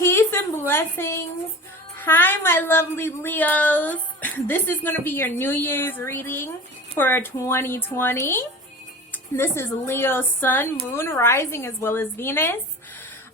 Peace and blessings. Hi, my lovely Leos. This is going to be your New Year's reading for 2020. This is Leo Sun, Moon, Rising, as well as Venus.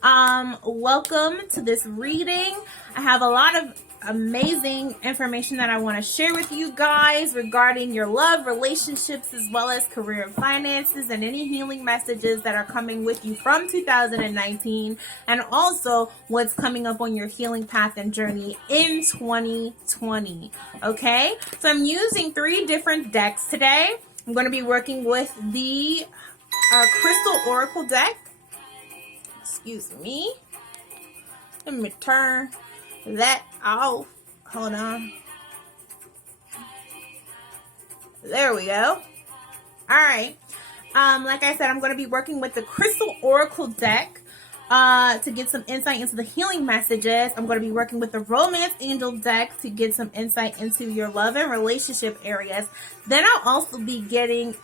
Welcome to this reading. I have a lot of amazing information that I want to share with you guys regarding your love, relationships, as well as career and finances, and any healing messages that are coming with you from 2019, and also what's coming up on your healing path and journey in 2020. Okay, so I'm using 3 different decks today. I'm going to be working with the Crystal Oracle deck. Excuse me. Let me turn that off. Hold on. There we go. Alright. Like I said, I'm going to be working with the Crystal Oracle deck to get some insight into the healing messages. I'm going to be working with the Romance Angel deck to get some insight into your love and relationship areas. Then I'll also be getting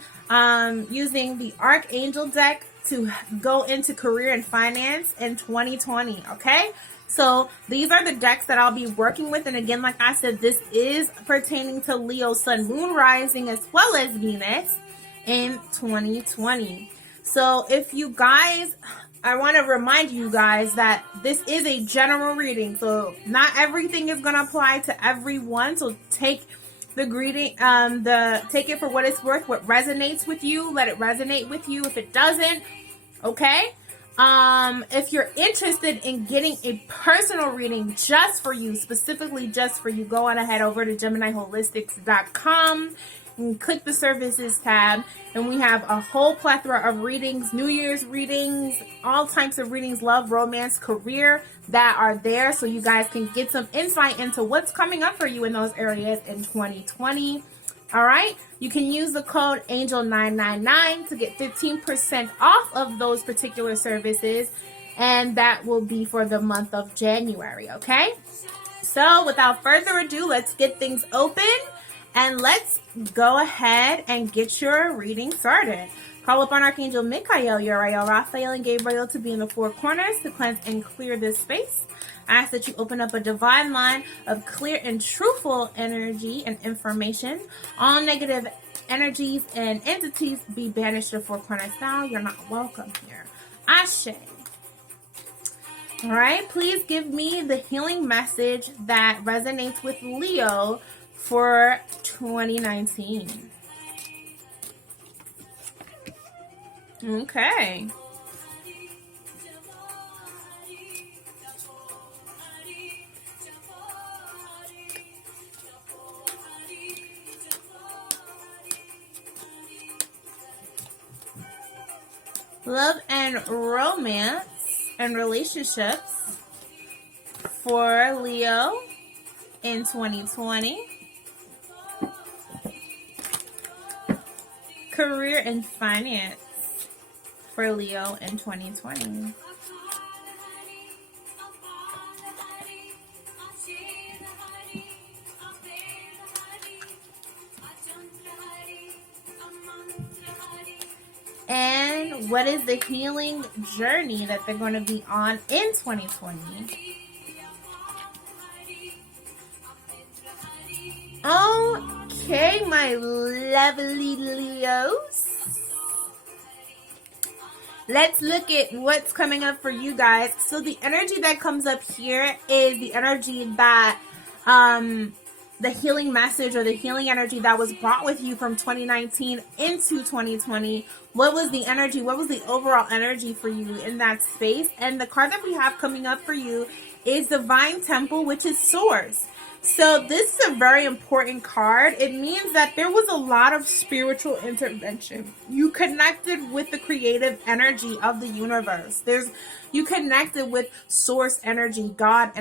using the Archangel deck to go into career and finance in 2020. Okay, so these are the decks that I'll be working with, and again, like I said, this is pertaining to Leo Sun, Moon, Rising, as well as Venus in 2020. So if you guys, I want to remind you guys that this is a general reading, so not everything is going to apply to everyone. So take the greeting, take it for what it's worth. What resonates with you, let it resonate with you. If it doesn't, okay. If you're interested in getting a personal reading just for you, specifically just for you, go on ahead over to GeminiHolistics.com and click the services tab, and we have a whole plethora of readings, New Year's readings, all types of readings, love, romance, career, that are there, so you guys can get some insight into what's coming up for you in those areas in 2020. All right, you can use the code ANGEL999 to get 15% off of those particular services, and that will be for the month of January. Okay, so without further ado, let's get things open. And let's go ahead and get your reading started. Call upon Archangel Michael, Uriel, Raphael, and Gabriel to be in the 4 corners to cleanse and clear this space. I ask that you open up a divine line of clear and truthful energy and information. All negative energies and entities be banished to 4 corners now. You're not welcome here. Ashe. All right, please give me the healing message that resonates with Leo for 2019. Okay. Love and romance and relationships for Leo in 2020. Career and finance for Leo in 2020. And what is the healing journey that they're going to be on in 2020? Okay, my lovely Leos. Let's look at what's coming up for you guys. So the energy that comes up here is the energy that the healing message or the healing energy that was brought with you from 2019 into 2020. What was the energy? What was the overall energy for you in that space? And the card that we have coming up for you is Divine Temple, which is Source. So this is a very important card. It means that there was a lot of spiritual intervention. You connected with the creative energy of the universe. You connected with source energy, God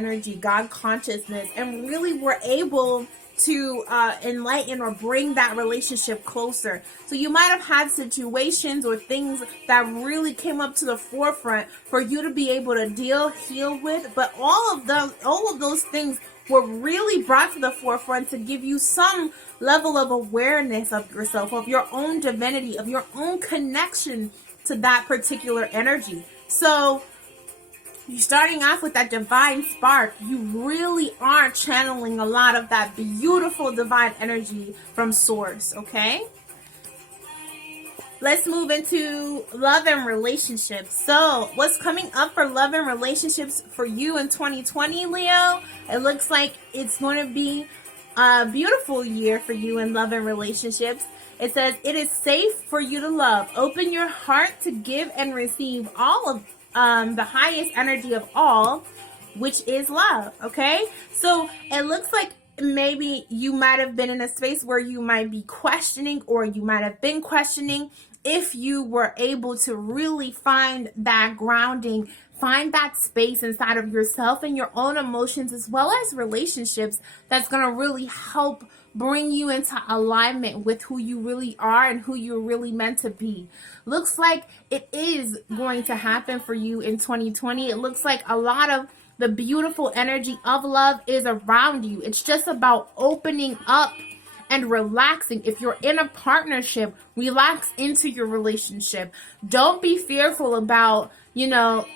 consciousness, and really were able to enlighten or bring that relationship closer. So you might have had situations or things that really came up to the forefront for you to be able to heal with, but all of those things were really brought to the forefront to give you some level of awareness of yourself, of your own divinity, of your own connection to that particular energy. So You're starting off with that divine spark. You really are channeling a lot of that beautiful divine energy from source, okay? Let's move into love and relationships. So, what's coming up for love and relationships for you in 2020, Leo? It looks like it's going to be a beautiful year for you in love and relationships. It says, it is safe for you to love. Open your heart to give and receive all of the highest energy of all, which is love, okay? So, it looks like maybe you might have been in a space where you might be questioning, or you might have been questioning if you were able to really find that grounding, find that space inside of yourself and your own emotions, as well as relationships, that's going to really help bring you into alignment with who you really are and who you're really meant to be. Looks like it is going to happen for you in 2020. It looks like a lot of the beautiful energy of love is around you. It's just about opening up and relaxing. If you're in a partnership, relax into your relationship. Don't be fearful about,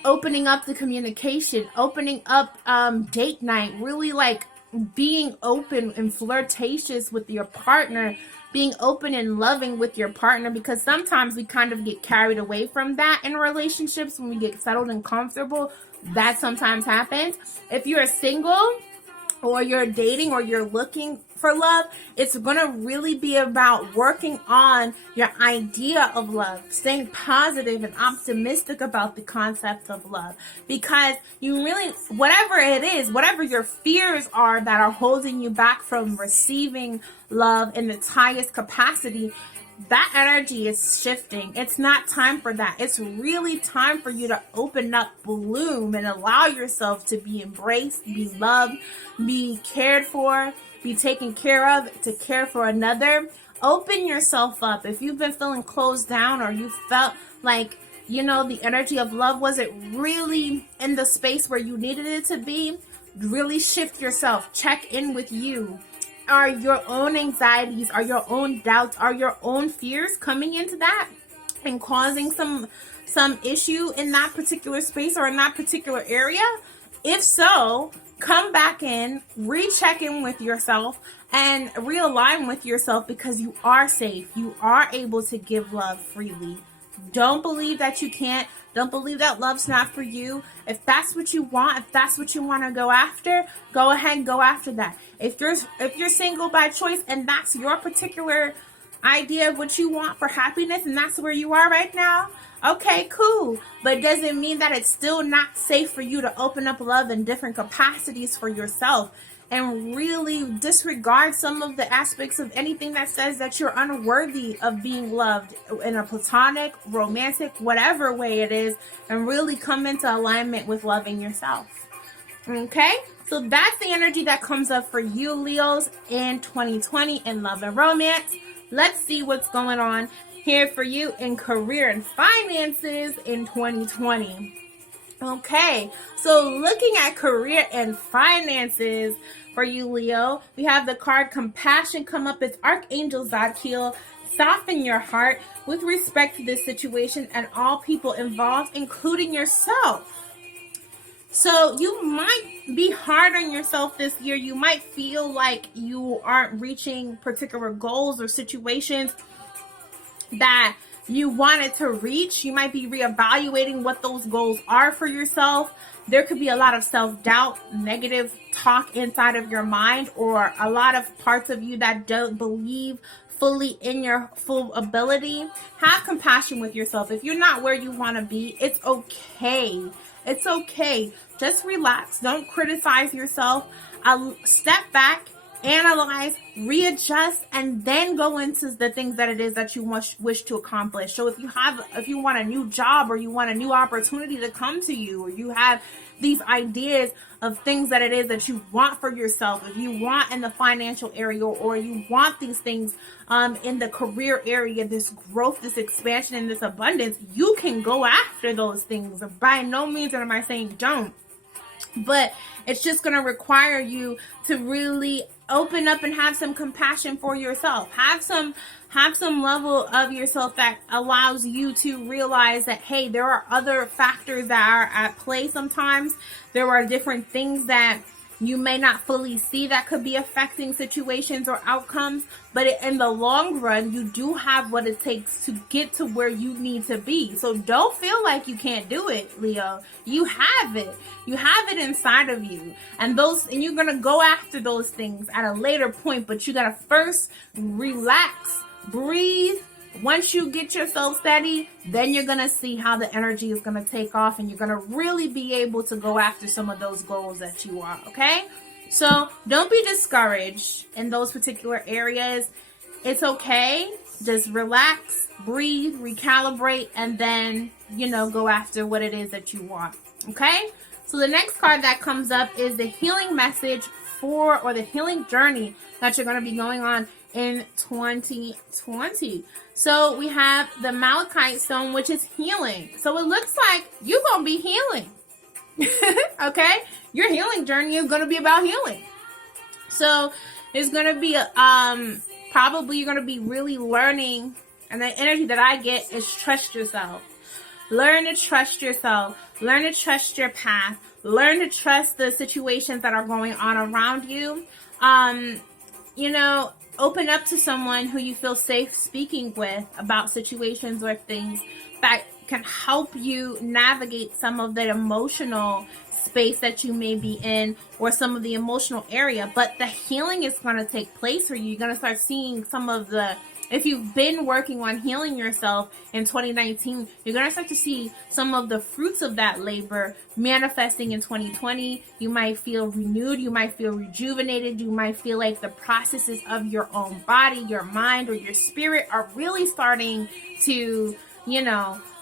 opening up the communication, opening up date night, really like being open and flirtatious with your partner, being open and loving with your partner, because sometimes we kind of get carried away from that in relationships when we get settled and comfortable. That sometimes happens. If you're single, or you're dating, or you're looking for love, it's going to really be about working on your idea of love, staying positive and optimistic about the concept of love, because you really, whatever it is, whatever your fears are that are holding you back from receiving love in its highest capacity, that energy is shifting. It's not time for that. It's really time for you to open up, bloom, and allow yourself to be embraced, be loved, be cared for, be taken care of, to care for another. Open yourself up. If you've been feeling closed down, or you felt like, the energy of love wasn't really in the space where you needed it to be, really shift yourself. Check in with you. Are your own anxieties, are your own doubts, are your own fears coming into that and causing some issue in that particular space or in that particular area? If so, come back in, recheck in with yourself, and realign with yourself, because you are safe. You are able to give love freely. Don't believe that you can't. Don't believe that love's not for you. If that's what you want, if that's what you want to go after, go ahead and go after that. If you're single by choice and that's your particular idea of what you want for happiness, and that's where you are right now, okay, cool. But it doesn't mean that it's still not safe for you to open up love in different capacities for yourself, and really disregard some of the aspects of anything that says that you're unworthy of being loved in a platonic, romantic, whatever way it is, and really come into alignment with loving yourself. Okay? So that's the energy that comes up for you, Leos, in 2020 in love and romance. Let's see what's going on here for you in career and finances in 2020. Okay, so looking at career and finances for you, Leo, we have the card Compassion come up. It's Archangel Zadkiel. Soften your heart with respect to this situation and all people involved, including yourself. So you might be hard on yourself this year. You might feel like you aren't reaching particular goals or situations that you wanted to reach. You might be reevaluating what those goals are for yourself. There could be a lot of self-doubt, negative talk inside of your mind, or a lot of parts of you that don't believe fully in your full ability. Have compassion with yourself. If you're not where you want to be, it's okay. It's okay. Just relax. Don't criticize yourself. Step back, analyze, readjust, and then go into the things that it is that you wish to accomplish. So if you want a new job, or you want a new opportunity to come to you, or you have these ideas of things that it is that you want for yourself, if you want in the financial area, or you want these things in the career area, this growth, this expansion, and this abundance, you can go after those things. By no means am I saying don't. But it's just going to require you to really open up and have some compassion for yourself. Have some level of yourself that allows you to realize that, hey, there are other factors that are at play sometimes. There are different things that you may not fully see that could be affecting situations or outcomes, but in the long run, you do have what it takes to get to where you need to be. So don't feel like you can't do it, Leo. You have it. You have it inside of you. And you're going to go after those things at a later point, but you got to first relax, breathe. Once you get yourself steady, then you're going to see how the energy is going to take off, and you're going to really be able to go after some of those goals that you want, okay? So don't be discouraged in those particular areas. It's okay. Just relax, breathe, recalibrate, and then, go after what it is that you want, okay? So the next card that comes up is the healing message or the healing journey that you're going to be going on in 2020. So we have the Malachite stone, which is healing. So it looks like you're going to be healing. Okay? Your healing journey is going to be about healing. So it's going to be probably you're going to be really learning, and the energy that I get is trust yourself. Learn to trust yourself. Learn to trust your path. Learn to trust the situations that are going on around you. Open up to someone who you feel safe speaking with about situations or things that can help you navigate some of the emotional space that you may be in, or some of the emotional area. But the healing is going to take place for you. You're going to start seeing if you've been working on healing yourself in 2019, you're going to start to see some of the fruits of that labor manifesting in 2020. You might feel renewed. You might feel rejuvenated. You might feel like the processes of your own body, your mind, or your spirit are really starting to,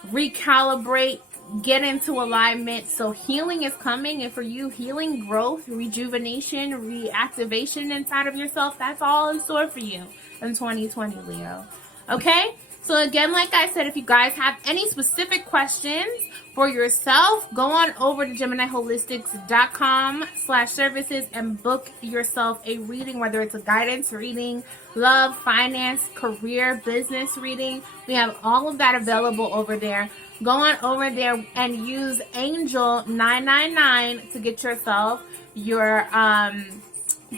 recalibrate, get into alignment. So healing is coming, and for you, healing, growth, rejuvenation, reactivation inside of yourself, that's all in store for you in 2020, Leo. Okay? So again, like I said, if you guys have any specific questions for yourself, go on over to GeminiHolistics.com/services and book yourself a reading, whether it's a guidance reading, love, finance, career, business reading. We have all of that available over there. Go on over there and use Angel 999 to get yourself your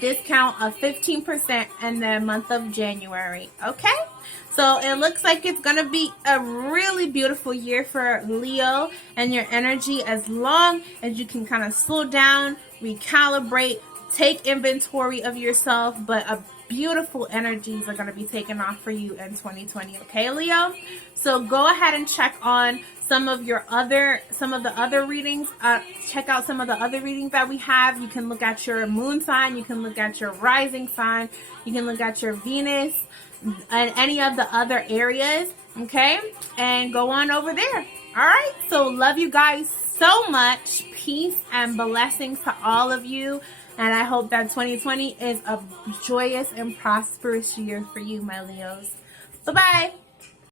discount of 15% in the month of January. Okay? So it looks like it's going to be a really beautiful year for Leo and your energy, as long as you can kind of slow down, recalibrate, take inventory of yourself, but beautiful energies are going to be taken off for you in 2020. Okay, Leo? So go ahead and check on some of the other readings. Check out some of the other readings that we have. You can look at your moon sign. You can look at your rising sign. You can look at your Venus and any of the other areas. Okay? And go on over there. All right? So love you guys so much. Peace and blessings to all of you. And I hope that 2020 is a joyous and prosperous year for you, my Leos. Bye-bye.